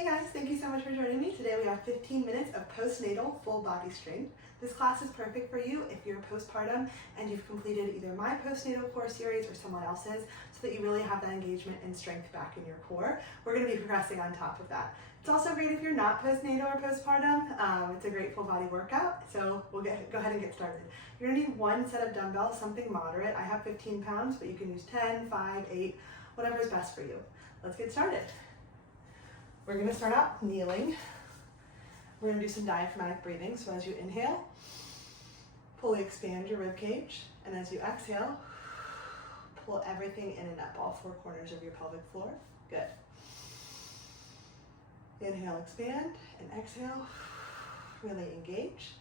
Hey guys, thank you so much for joining me. Today we have 15 minutes of postnatal full body strength. This class is perfect for you if you're postpartum and you've completed either my postnatal core series or someone else's, so that you really have that engagement and strength back in your core. We're going to be progressing on top of that. It's also great if you're not postnatal or postpartum. It's a great full body workout, so we'll go ahead and get started. You're going to need one set of dumbbells, something moderate. I have 15 pounds, but you can use 10, 5, 8, whatever is best for you. Let's get started. We're going to start out kneeling. We're going to do some diaphragmatic breathing. So as you inhale, fully expand your rib cage. And as you exhale, pull everything in and up, all four corners of your pelvic floor. Good. Inhale, expand, and exhale, really engage.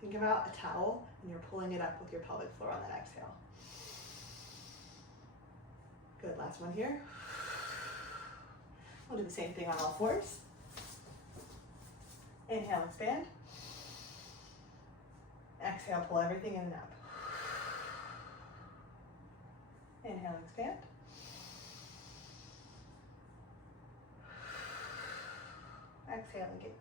Think about a towel and you're pulling it up with your pelvic floor on that exhale. Good, last one here. We'll do the same thing on all fours. Inhale, expand. Exhale, pull everything in and up. Inhale, expand. Exhale, engage.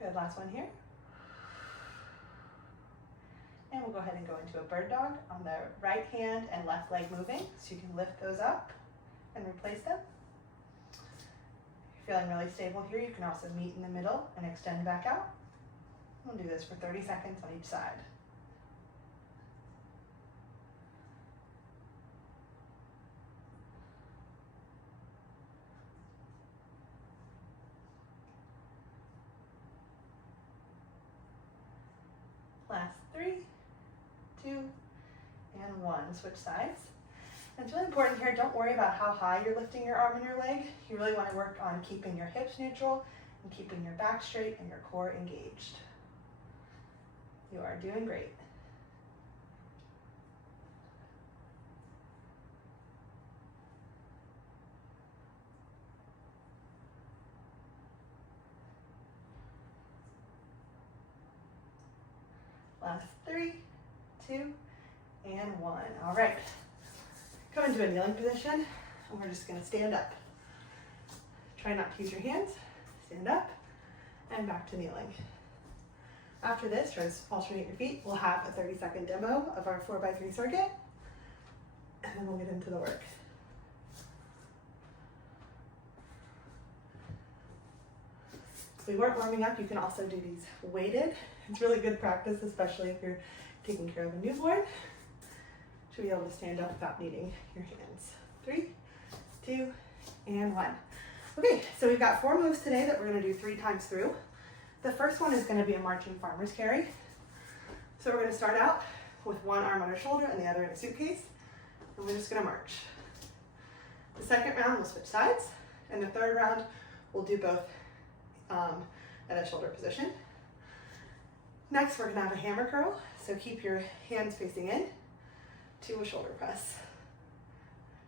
Good, last one here. And we'll go ahead and go into a bird dog on the right hand and left leg moving, so you can lift those up and replace them. If you're feeling really stable here, you can also meet in the middle and extend back out. We'll do this for 30 seconds on each side. Last 3, 2, and 1. Switch sides. And it's really important here, don't worry about how high you're lifting your arm and your leg. You really want to work on keeping your hips neutral and keeping your back straight and your core engaged. You are doing great. Last 3, 2, and 1. All right. Come into a kneeling position, and we're just going to stand up. Try not to use your hands. Stand up, and back to kneeling. After this, try to alternate your feet. We'll have a 30-second demo of our 4x3 circuit, and then we'll get into the work. If we weren't warming up, you can also do these weighted. It's really good practice, especially if you're taking care of a newborn, to be able to stand up without needing your hands. 3, 2, and 1. Okay, so we've got 4 moves today that we're going to do 3 times through. The first one is going to be a marching farmer's carry. So we're going to start out with one arm on our shoulder and the other in a suitcase, and we're just going to march. The second round, we'll switch sides, and the third round, we'll do both at a shoulder position. Next, we're going to have a hammer curl, so keep your hands facing in to a shoulder press.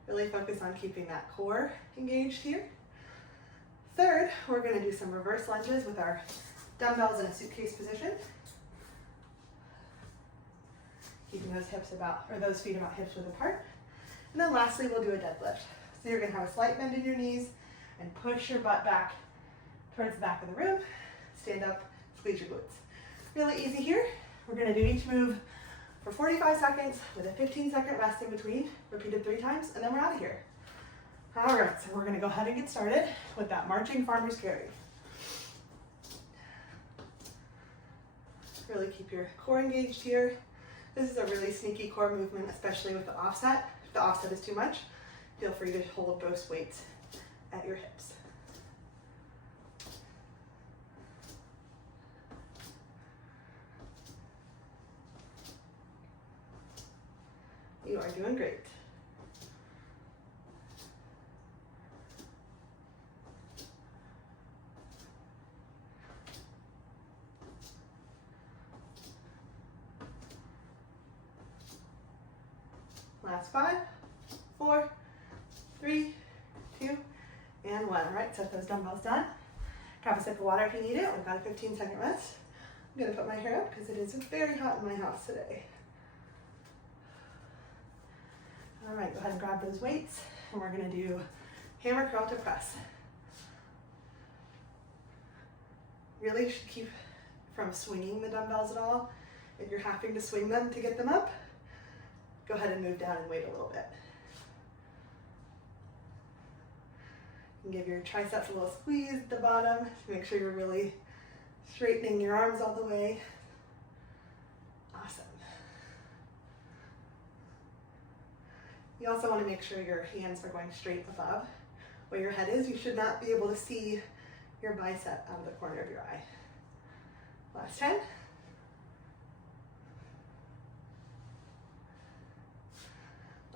Really focus on keeping that core engaged here. Third, we're going to do some reverse lunges with our dumbbells in a suitcase position. Keeping those hips those feet about hips width apart. And then lastly, we'll do a deadlift. So you're going to have a slight bend in your knees and push your butt back towards the back of the room. Stand up, squeeze your glutes. Really easy here. We're going to do each move for 45 seconds with a 15-second rest in between, repeated 3 times, and then we're out of here. All right, so we're going to go ahead and get started with that marching farmer's carry. Really keep your core engaged here. This is a really sneaky core movement, especially with the offset. If the offset is too much, feel free to hold both weights at your hips. You are doing great. Last 5, 4, 3, 2, and 1. All right, set those dumbbells down. Grab a sip of water if you need it. We've got a 15-second rest. I'm gonna put my hair up because it is very hot in my house today. All right, go ahead and grab those weights, and we're gonna do hammer curl to press. Really should keep from swinging the dumbbells at all. If you're having to swing them to get them up, go ahead and move down and wait a little bit. And give your triceps a little squeeze at the bottom to make sure you're really straightening your arms all the way. Awesome. You also want to make sure your hands are going straight above where your head is. You should not be able to see your bicep out of the corner of your eye. Last 10.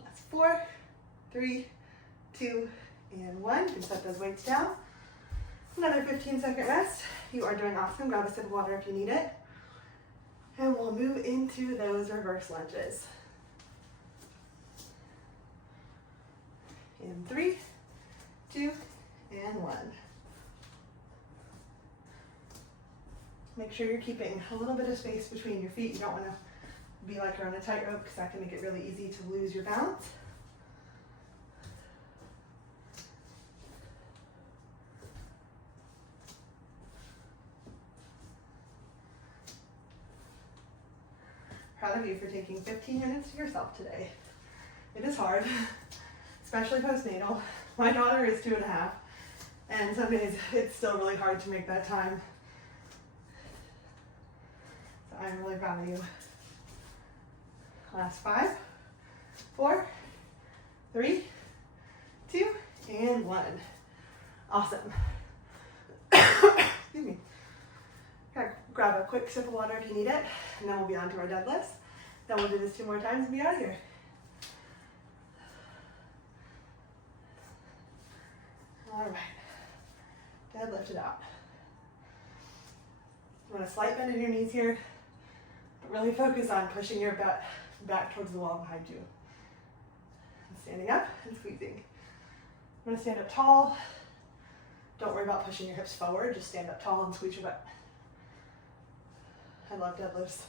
Last 4, 3, 2, and 1. You can set those weights down. Another 15-second rest. You are doing awesome. Grab a sip of water if you need it. And we'll move into those reverse lunges. In 3, 2, and 1. Make sure you're keeping a little bit of space between your feet. You don't want to be like you're on a tightrope because that can make it really easy to lose your balance. Proud of you for taking 15 minutes to yourself today. It is hard, especially postnatal. My daughter is 2.5, and some days it's still really hard to make that time. So I'm really proud of you. Last 5, 4, 3, 2, and 1. Awesome. Excuse me. Grab a quick sip of water if you need it, and then we'll be on to our deadlifts. Then we'll do this 2 more times and be out of here. All right, deadlift it out. You want a slight bend in your knees here, but really focus on pushing your butt back towards the wall behind you. And standing up and squeezing. I'm gonna stand up tall. Don't worry about pushing your hips forward, just stand up tall and squeeze your butt. I love deadlifts.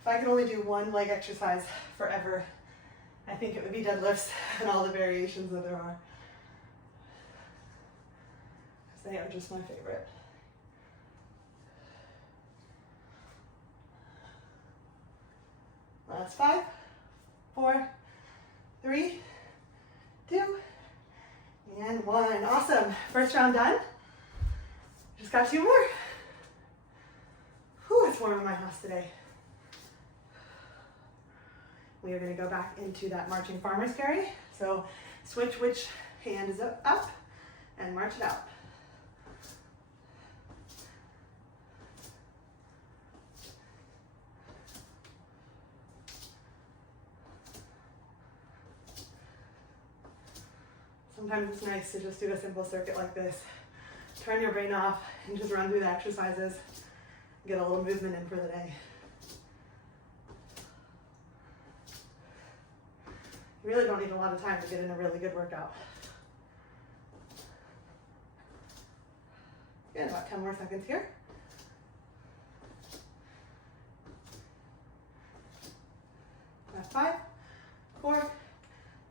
If I could only do one leg exercise forever, I think it would be deadlifts and all the variations that there are. They are just my favorite. Last 5, 4, 3, 2, and 1. Awesome. First round done. Just got 2 more. Whew, it's warm in my house today. We are going to go back into that marching farmer's carry. So switch which hand is up and march it out. Sometimes it's nice to just do a simple circuit like this. Turn your brain off and just run through the exercises. Get a little movement in for the day. You really don't need a lot of time to get in a really good workout. Good, about 10 more seconds here. Last 5, 4,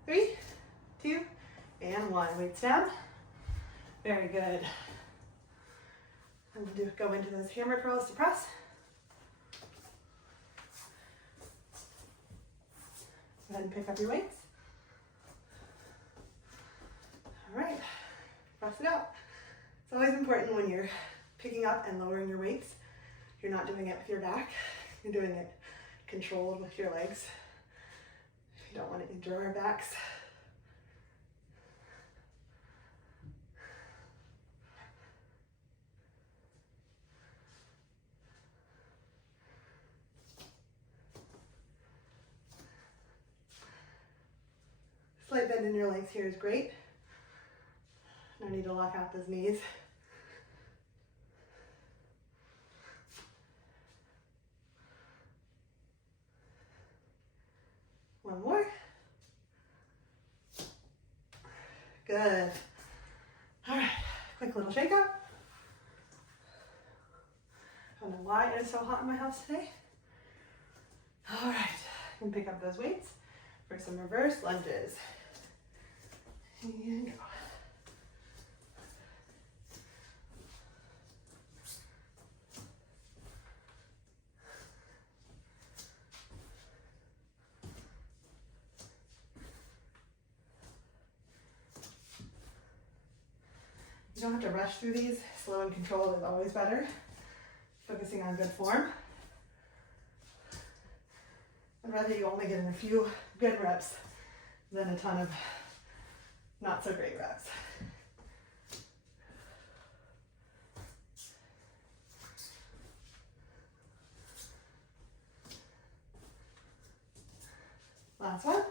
3, 2, and 1. Weights down. Very good. And we'll go into those hammer curls to press. Go ahead and pick up your weights. All right, press it out. It's always important when you're picking up and lowering your weights, you're not doing it with your back, you're doing it controlled with your legs. You don't want to injure our backs. Slight bend in your legs here is great. No need to lock out those knees. One more. Good. All right, Quick little shake up. I don't know why it is so hot in my house today. All right, and pick up those weights for some reverse lunges. And go. You don't have to rush through these. Slow and controlled is always better. Focusing on good form. I'd rather you only get in a few good reps than a ton of not so great reps. Last one.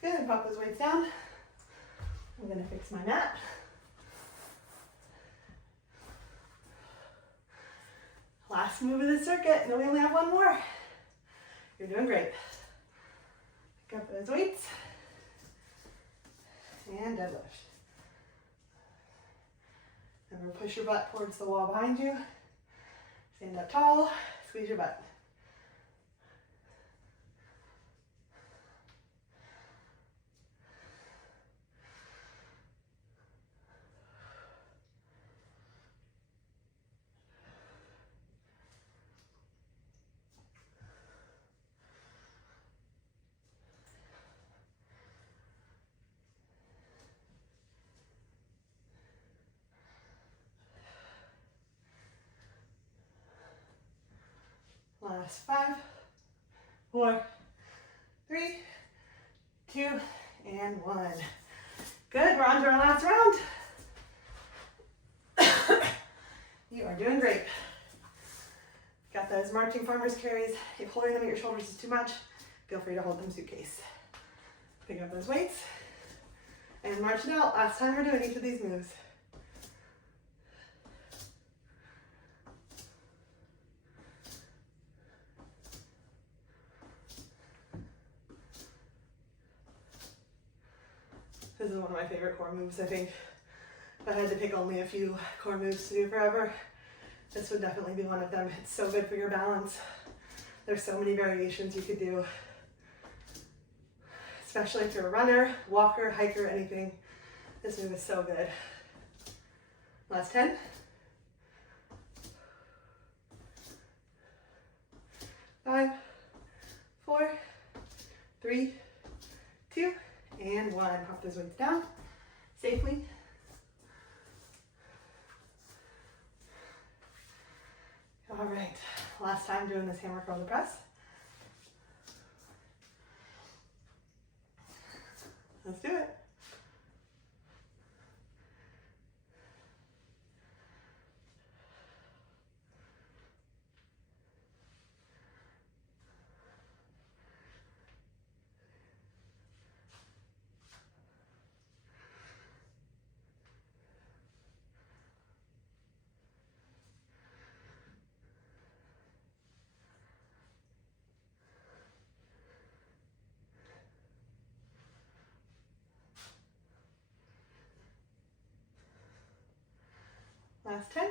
Good, pop those weights down. I'm gonna fix my mat. Last move of the circuit, and then we only have one more. You're doing great. Pick up those weights and deadlift. Remember, push your butt towards the wall behind you. Stand up tall, squeeze your butt. Last 5, 4, 3, 2, and 1. Good, we're on to our last round. You are doing great. Got those marching farmer's carries. If holding them at your shoulders is too much, feel free to hold them suitcase. Pick up those weights and march it out. Last time we're doing each of these moves. This is one of my favorite core moves, I think. If I had to pick only a few core moves to do forever, this would definitely be one of them. It's so good for your balance. There's so many variations you could do, especially if you're a runner, walker, hiker, anything. This move is so good. Last 10. 5, 4, 3, 2, and 1. Pop those weights down safely. All right, last time doing this hammer curl to press. Let's do it. Last 10.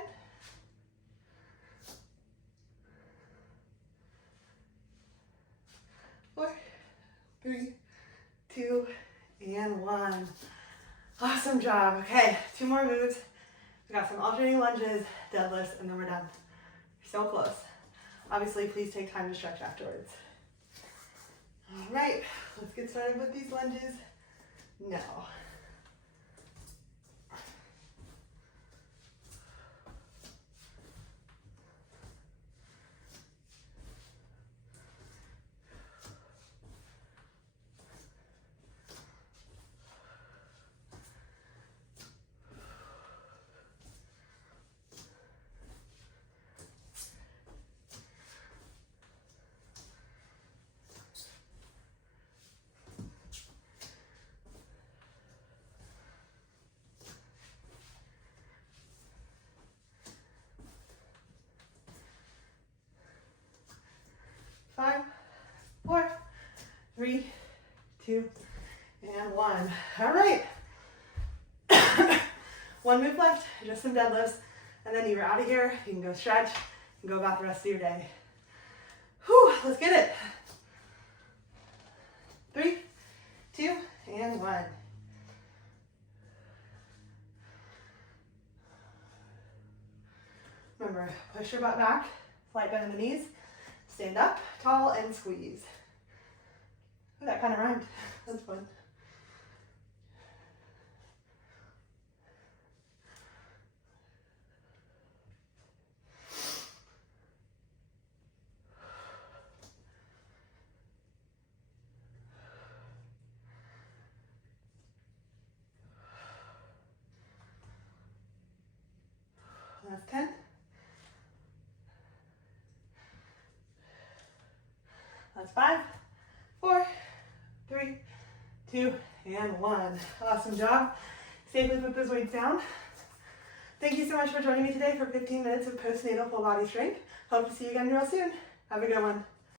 4, 3, 2, and 1. Awesome job. Okay, 2 more moves. We got some alternating lunges, deadlifts, and then we're done. So close. Obviously, please take time to stretch afterwards. All right, let's get started with these lunges now. Five, 4, 3, 2, and 1. All right. just some deadlifts, and then you're out of here. You can go stretch and go about the rest of your day. Whew, let's get it. 3, 2, and 1. Remember, push your butt back, slight bend in the knees, stand up, tall, and squeeze. Ooh, that kind of rhymed. That's fun. That's 10. That's 5, 4, 3, 2, and 1. Awesome job. Safely put those weights down. Thank you so much for joining me today for 15 minutes of postnatal full body strength. Hope to see you again real soon. Have a good one.